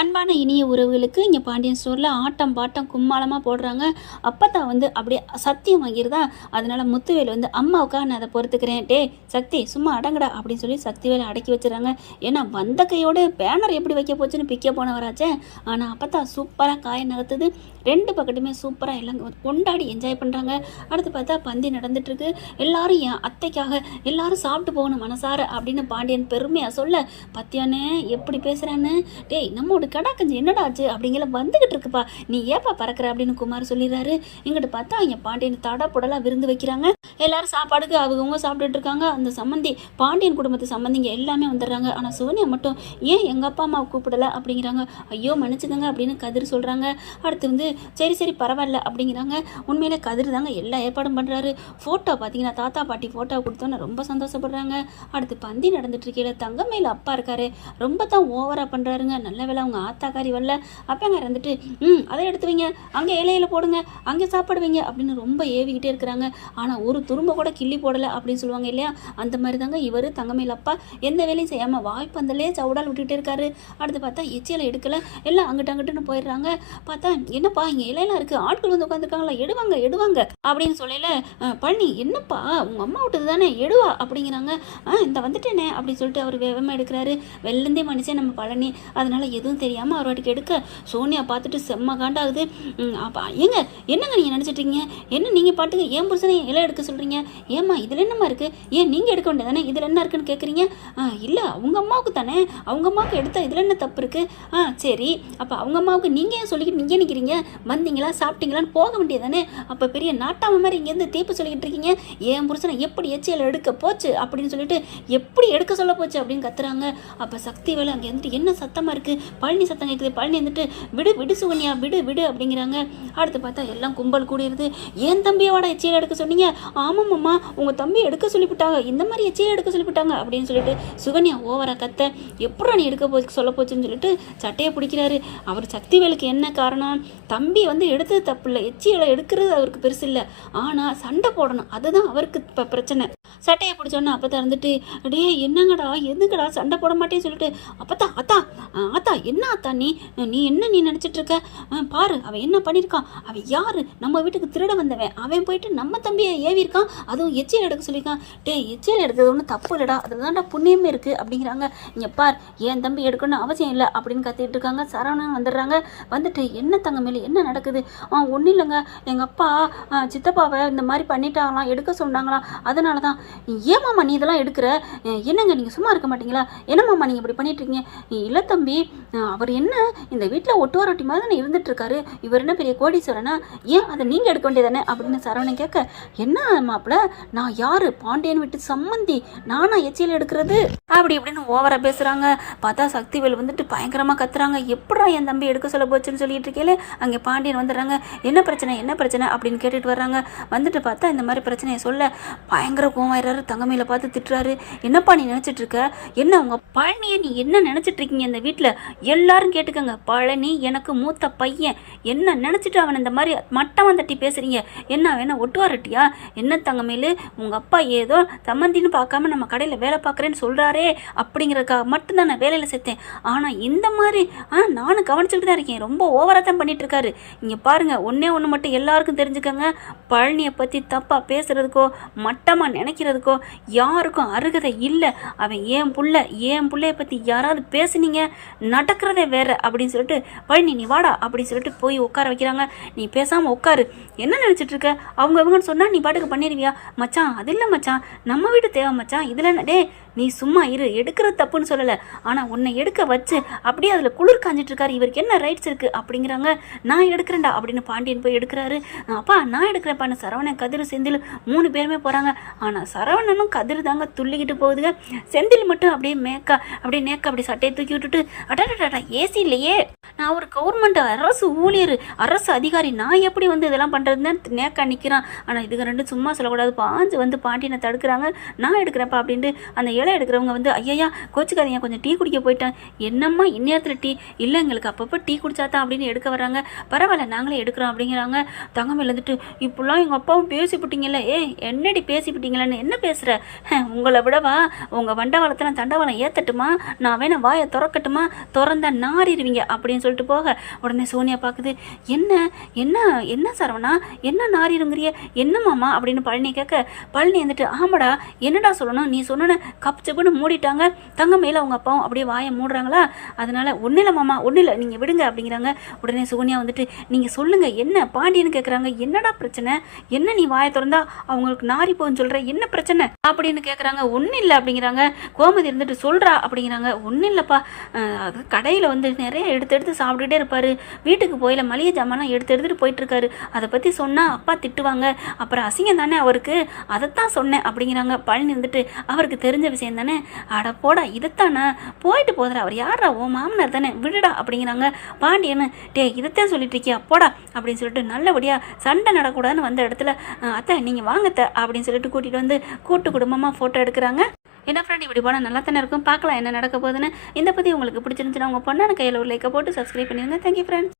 அன்பான இனிய உறவுகளுக்கு இங்கே பாண்டியன் ஸ்டோரில் ஆட்டம் பாட்டம் கும்மாளமாக போடுறாங்க. அப்பத்தான் வந்து அப்படியே சத்தியம் வாங்கியிருதா. அதனால முத்துவேல் வந்து அம்மாவுக்காக நான் அதை பொறுத்துக்கிறேன், டே சக்தி சும்மா அடங்கடா அப்படின்னு சொல்லி சக்திவேலை அடக்கி வச்சுறாங்க. ஏன்னா வந்த கையோடு பேனர் எப்படி வைக்க போச்சுன்னு பிக்க போனவராச்சே. ஆனால் அப்பத்தான் சூப்பராக காய நகர்த்துது. ரெண்டு பக்கத்துமே சூப்பராக எல்லாம் கொண்டாடி என்ஜாய் பண்ணுறாங்க. அடுத்து பார்த்தா பந்தி நடந்துட்டுருக்கு. எல்லாரும் என் அத்தைக்காக எல்லாரும் சாப்பிட்டு போகணும் மனசார அப்படின்னு பாண்டியன் பெருமையாக சொல்ல, பத்தியானே எப்படி பேசுகிறான்னு, டேய் நம்மோட கடா கஞ்சி என்னடா ஆச்சு அப்படிங்கிற வந்துகிட்டு இருக்குப்பா, நீ ஏப்பா பறக்கிற அப்படின்னு குமார் சொல்லிடுறாரு. இங்கிட்டு பார்த்தா இங்கே பாண்டியன் தடா புடலாக விருந்து வைக்கிறாங்க. எல்லாரும் சாப்பாடுக்கு அவங்க சாப்பிட்டுட்டு இருக்காங்க. அந்த சம்மந்தி பாண்டியன் குடும்பத்து சம்மந்திங்க எல்லாமே வந்துடுறாங்க. ஆனால் சுகன்யா மட்டும் ஏன் எங்கள் அப்பா அம்மாவை கூப்பிடலை அப்படிங்கிறாங்க. ஐயோ மன்னிச்சுக்கங்க அப்படின்னு கதிர் சொல்கிறாங்க. அடுத்து வந்து சரி பரவாயில்ல அப்படிங்கிறாங்க. உண்மையிலே கதிர் தாங்க எல்லா ஏற்பாடும் பண்ணுறாரு. ஃபோட்டோ பார்த்தீங்கன்னா தாத்தா பாட்டி ஃபோட்டோ கொடுத்தோன்னு ரொம்ப சந்தோஷப்படுறாங்க. அடுத்து பந்தி நடந்துட்டு இருக்கையில் தங்கமேல அப்பா இருக்காரு, ரொம்ப தான் ஓவராக பண்ணுறாருங்க. நல்ல வேலை அவங்க ஆத்தாக்காரி வரல. அப்பங்க இருந்துட்டு அதை எடுத்து வைங்க, அங்கே இலையில போடுங்க, அங்கே சாப்பிடுவீங்க அப்படின்னு ரொம்ப ஏவிக்கிட்டே இருக்கிறாங்க. ஆனால் ஒரு துரும்ப கூட கிள்ளி போடலை அப்படின்னு சொல்லுவாங்க இல்லையா, அந்த மாதிரி தாங்க இவர் தங்கமேல அப்பா எந்த வேலையும் செய்யாமல் வாய்ப்பந்தலே சவுடால் விட்டுட்டே இருக்காரு. அடுத்து பார்த்தா எச்சியலை எடுக்கலை, எல்லாம் அங்கிட்டுன்னு போயிடுறாங்க. பார்த்தா என்னப்பா இங்கே இலையெல்லாம் இருக்குது, ஆட்கள் வந்து உட்காந்துருக்காங்களா, எடுவாங்க அப்படின்னு சொல்லல, பழனி என்னப்பா உங்கள் அம்மா விட்டது தானே எடுவா அப்படிங்கிறாங்க. இந்த வந்துட்டேனே அப்படின்னு சொல்லிட்டு அவர் வேகமாக எடுக்கிறாரு. வெள்ளந்தே மனுஷன் நம்ம பழனி, அதனால எதுவும் தெரியாமல் அவர் வாட்டிக்கு எடுக்க சோனியா பார்த்துட்டு செம்ம காண்டாகுது. அப்போ ஏங்க என்னங்க நீங்கள் நினச்சிட்டு இருக்கீங்க, என்ன நீங்கள் பாட்டுக்கு ஏன் புருஷனை இலை எடுக்க சொல்கிறீங்க, ஏம்மா இதில் என்னம்மா இருக்குது, ஏன் நீங்கள் எடுக்க வேண்டியது தானே, இதில் என்ன இருக்குன்னு கேட்குறீங்க. இல்லை அவங்க அம்மாவுக்கு தானே, அவங்க அம்மாவுக்கு எடுத்தால் இதில் என்ன தப்பு இருக்குது. சரி அப்போ அவங்க அம்மாவுக்கு நீங்கள் ஏன் சொல்லிக்கிட்டு நீங்கள் நிற்கிறீங்க, வந்தீங்களா சாப்பிட்டீங்களான்னு போக வேண்டியது தானே, அப்போ பெரிய நாட்டாம மாதிரி இங்கேருந்து தீப்பு சொல்லிக்கிட்டு இருக்கீங்க, ஏன் புருஷனை எப்படி எச்சியல் எடுக்க போச்சு அப்படின்னு சொல்லிட்டு எப்படி எடுக்க சொல்ல போச்சு அப்படின்னு கத்துறாங்க. அப்போ சக்தி வேலை அங்கே வந்துட்டு என்ன சத்தமாக இருக்குது, பழனி சத்தம் கேட்குது, பழனி வந்துட்டு விடு சுகன்யா விடு அப்படிங்கிறாங்க. அடுத்து பார்த்தா எல்லாம் கும்பல் கூடியிருது. ஏன் தம்பியோட எச்சியல் எடுக்க சொன்னீங்க, ஆமாம்மா உங்கள் தம்பி எடுக்க சொல்லிவிட்டாங்க, இந்த மாதிரி எச்சியல் எடுக்க சொல்லிவிட்டாங்க அப்படின்னு சொல்லிட்டு சுகன்யா ஓவரா கத்த, எப்படா நீ எடுக்க சொல்ல போச்சுன்னு சொல்லிட்டு சட்டையை பிடிக்கிறாரு. அவர் சக்திவேலுக்கு என்ன காரணம், தம்பி வந்து எடுத்தது தப்பு இல்லை, எச்சியலை எடுக்கிறது அவருக்கு பெருசு இல்லை, ஆனால் சண்டை போடணும் அதுதான் அவருக்கு இப்போ பிரச்சனை. சட்டையை பிடிச்சோன்னே அப்போ இருந்துட்டு டே என்னங்கடா எதுங்கடா சண்டை போட மாட்டேன்னு சொல்லிட்டு, அப்பதான் ஆத்தா என்ன ஆத்தா நீ என்ன நினச்சிட்டு இருக்க, பாரு அவன் என்ன பண்ணியிருக்கான், அவன் யாரு, நம்ம வீட்டுக்கு திருட வந்தவன், அவன் போயிட்டு நம்ம தம்பியை ஏவிருக்கான், அதுவும் எச்சியல் எடுக்க சொல்லியிருக்கான். டே எச்சியல் எடுக்கிறது ஒன்றும் தப்பு இல்லைடா, அதில் தான்டா புண்ணியமே இருக்குது அப்படிங்கிறாங்க. இங்கே பார் என் தம்பி எடுக்கணும்னு அவசியம் இல்லை அப்படின்னு கத்திட்டு இருக்காங்க. சரவணன் வந்துடுறாங்க. வந்துட்டு என்ன தங்கமேல என்ன நடக்குது, ஒன்றும் இல்லைங்க எங்கள் அப்பா சித்தப்பாவை இந்த மாதிரி பண்ணிட்டாங்களாம், எடுக்க சொன்னாங்களாம், அதனால தான். ஏமாம்மா நீ இதெல்லாம் எடுக்கிற, என்னங்க நீங்கள் சும்மா இருக்க மாட்டீங்களா, என்னம்மாம்மா நீங்கள் இப்படி பண்ணிட்டு இருக்கீங்க. இல்லை தம்பி அவர் என்ன இந்த வீட்டில் ஒட்டுவாரொட்டி மாதிரி தானே இருந்துட்டு இருக்காரு, இவர் என்ன பெரிய கோடீஸ்வரனா, ஏன் அதை நீங்கள் எடுக்க வேண்டியதானே அப்படின்னு சரவணன் கேட்க, என்ன மாப்பிள்ள நான் யாரு, பாண்டியன் வீட்டு சம்மந்தி, நானா எச்சியல் எடுக்கிறது அப்படி இப்படின்னு ஓவரா பேசுகிறாங்க. பார்த்தா சக்திவேல் வந்துட்டு பயங்கரமாக கத்துறாங்க. எப்படா என் தம்பி எடுக்க சொல்ல போச்சுன்னு சொல்லிட்டு இருக்கேலே அங்கே பாண்டியன் வந்துடுறாங்க. என்ன பிரச்சனை அப்படின்னு கேட்டுட்டு வர்றாங்க. வந்துட்டு பார்த்தா இந்த மாதிரி பிரச்சனையை சொல்ல பயங்கர கோவாயிறாரு. தங்கமேல பார்த்து திட்டுறாரு. என்னப்பா நீ நினச்சிட்டு இருக்க, என்ன உங்க பழனியை நீ என்ன நினச்சிட்டு இருக்கீங்க, இந்த வீட்டில் எல்லாரும் கேட்டுக்கங்க, பழனி எனக்கு மூத்த பையன், என்ன நினச்சிட்டு அவன் இந்த மாதிரி மட்டமாக தட்டி பேசுறீங்க, என்ன வேணா ஒட்டுவாரட்டியா, என்ன தங்கமேலு உங்கள் அப்பா ஏதோ சம்மந்தின்னு பார்க்காம நம்ம கடையில் வேலை பார்க்குறேன்னு சொல்கிறாரே அப்படிங்கிறதுக்காக மட்டும்தான் நான் வேலையில் சேர்த்தேன், ஆனால் இந்த மாதிரி நானும் கவனிச்சுட்டு தான் இருக்கேன், ரொம்ப ஓவராக தான் பண்ணிட்டு இருக்காரு. இங்கே பாருங்க ஒன்றே ஒன்று மட்டும் எல்லாருக்கும் தெரிஞ்சுக்கங்க, பழனியை பற்றி தப்பாக பேசுறதுக்கோ மட்டமாக நினைக்கிறதுக்கோ யாருக்கும் அருகதை இல்லை. அவன் என் பிள்ளைய பற்றி யாராவது பேசுனீங்க நடக்கிறதே வேற அப்படின்னு சொல்லிட்டு, பழனி நீ வாடா அப்படின்னு சொல்லிட்டு போய் உட்கார வைக்கிறாங்க. நீ பேசாமல் உட்காரு, என்ன நினச்சிட்டு இருக்க, அவங்கன்னு சொன்னால் நீ பாட்டுக்கு பண்ணிடுவியா மச்சான், அது இல்லை மச்சான் நம்ம வீட்டு தேவை மச்சான், இதில் என்ன டே நீ சும்மா இரு, எடுக்கிறது தப்புன்னு சொல்லலை, ஆனால் உன்னை எடுக்க வச்சு அப்படியே அதில் குளிர் காஞ்சிட்டு இருக்காரு, இவருக்கு என்ன ரைட்ஸ் இருக்குது அப்படிங்கிறாங்க. நான் எடுக்கிறேன்டா அப்படின்னு பாண்டியன் போய் எடுக்கிறாரு. அப்பா நான் எடுக்கிறேன்ப்பான்னு சரவணன் கதிர் செந்தில் 3 பேருமே போகிறாங்க. ஆனால் சரவணனும் கதிர் தாங்க துள்ளிக்கிட்டு போகுதுங்க. செந்தில் மட்டும் அப்படியே நேக்க அப்படி சட்டையை தூக்கி விட்டுட்டு அடடா ஏசி இல்லையே, நான் ஒரு கவர்மெண்ட் அரசு ஊழியர், அரசு அதிகாரி, நான் எப்படி வந்து இதெல்லாம் பண்ணுறதுன்னு நேக்கா நிற்கிறான். ஆனால் இதுக்கு ரெண்டும் சும்மா சொல்லக்கூடாது, பாஞ்சு வந்து பாண்டியனை தடுக்கிறாங்க. நான் எடுக்கிறப்பா அப்படின்ட்டு அந்த இலை எடுக்கிறவங்க வந்து ஐயா கோச்சுக்காதீங்க, கொஞ்சம் டீ குடிக்க போயிட்டேன். என்னம்மா இந்நேரத்தில் டீ? இல்லை எங்களுக்கு அப்பப்போ டீ குடிச்சாதான் அப்படின்னு எடுக்க வர்றாங்க. பரவாயில்ல நாங்களே எடுக்கிறோம் அப்படிங்கிறாங்க. தங்கமேல் இருந்துட்டு இப்படிலாம் எங்கள் அப்பாவும் பேசிவிட்டீங்கல்ல, என்னடி பேசிவிட்டீங்களேன்னு என்ன பேசுகிற? உங்களை விடவா உங்கள் வண்டவாளத்தில் தண்டவாளம் ஏற்றட்டுமா? நான் வேணா வாயை திறக்கட்டுமா? திறந்தா நாறிடுவீங்க அப்படின்னு சொல்லிட்டு போக உடனே சோனியா பார்க்குது. என்ன என்ன என்ன சரவணா, என்ன நாரிருங்கிறிய, என்ன மாமா அப்படின்னு பழனி கேட்க, பழனி வந்துட்டு ஆமாடா என்னடா சொல்லணும், நீ சொன்ன கப்சுப்புன்னு மூடிட்டாங்க. தங்கமேல அவங்க அப்பாவும் அப்படியே வாயை மூடுறாங்களா, அதனால ஒன்றும் இல்லை மாமா, ஒன்றும் இல்லை, நீங்கள் விடுங்க அப்படிங்கிறாங்க. உடனே சோனியா வந்துட்டு நீங்கள் சொல்லுங்க என்ன பாண்டியன்னு கேட்குறாங்க. என்னடா பிரச்சனை, என்ன நீ வாயை திறந்தா அவங்களுக்கு நாரி போன்னு சொல்கிற, என்ன பிரச்சனை அப்படின்னு கேட்குறாங்க. ஒன்றும் இல்லை அப்படிங்கிறாங்க. கோமதி இருந்துட்டு சொல்கிறா அப்படிங்கிறாங்க. ஒன்றும் இல்லைப்பா, அது கடையில் வந்து நிறைய எடுத்து சாப்பிட்டுட்டே இருப்பார், வீட்டுக்கு போயில மளிகை ஜாமான்லாம் எடுத்துகிட்டு போயிட்டுருக்காரு, அதை பற்றி சொன்னால் அப்பா திட்டுவாங்க, அப்புறம் அசிங்கம் தானே அவருக்கு, அதைத்தான் சொன்னேன் அப்படிங்கிறாங்க. பழனி இருந்துட்டு அவருக்கு தெரிஞ்ச விஷயம் தானே, அட போடா இதைத்தானே, போயிட்டு போதுடா, அவர் யாரா ஓ மாமனார் தானே, விடுடா அப்படிங்கிறாங்க. பாண்டியன்னு இதைத்தான் சொல்லிட்டு இருக்கியா போடா அப்படின்னு சொல்லிட்டு நல்லபடியாக சண்டை நடக்கூடாதுன்னு வந்த இடத்துல அத்தை நீங்கள் வாங்கத்த அப்படின்னு சொல்லிட்டு கூட்டிகிட்டு வந்து கூட்டு குடும்பமாக ஃபோட்டோ எடுக்கிறாங்க. என்ன ஃப்ரெண்ட் இப்படி போனால் நல்லா தானே இருக்கும், பார்க்கலாம் என்ன நடக்க போகுதுன்னு. இந்த பற்றி உங்களுக்கு பிடிச்சிருந்துச்சுன்னா உங்கள் பொண்ணான கையில் ஒரு லைக்கை போட்டு சப்ஸ்கிரைப் பண்ணிடுங்க. Thank you friends.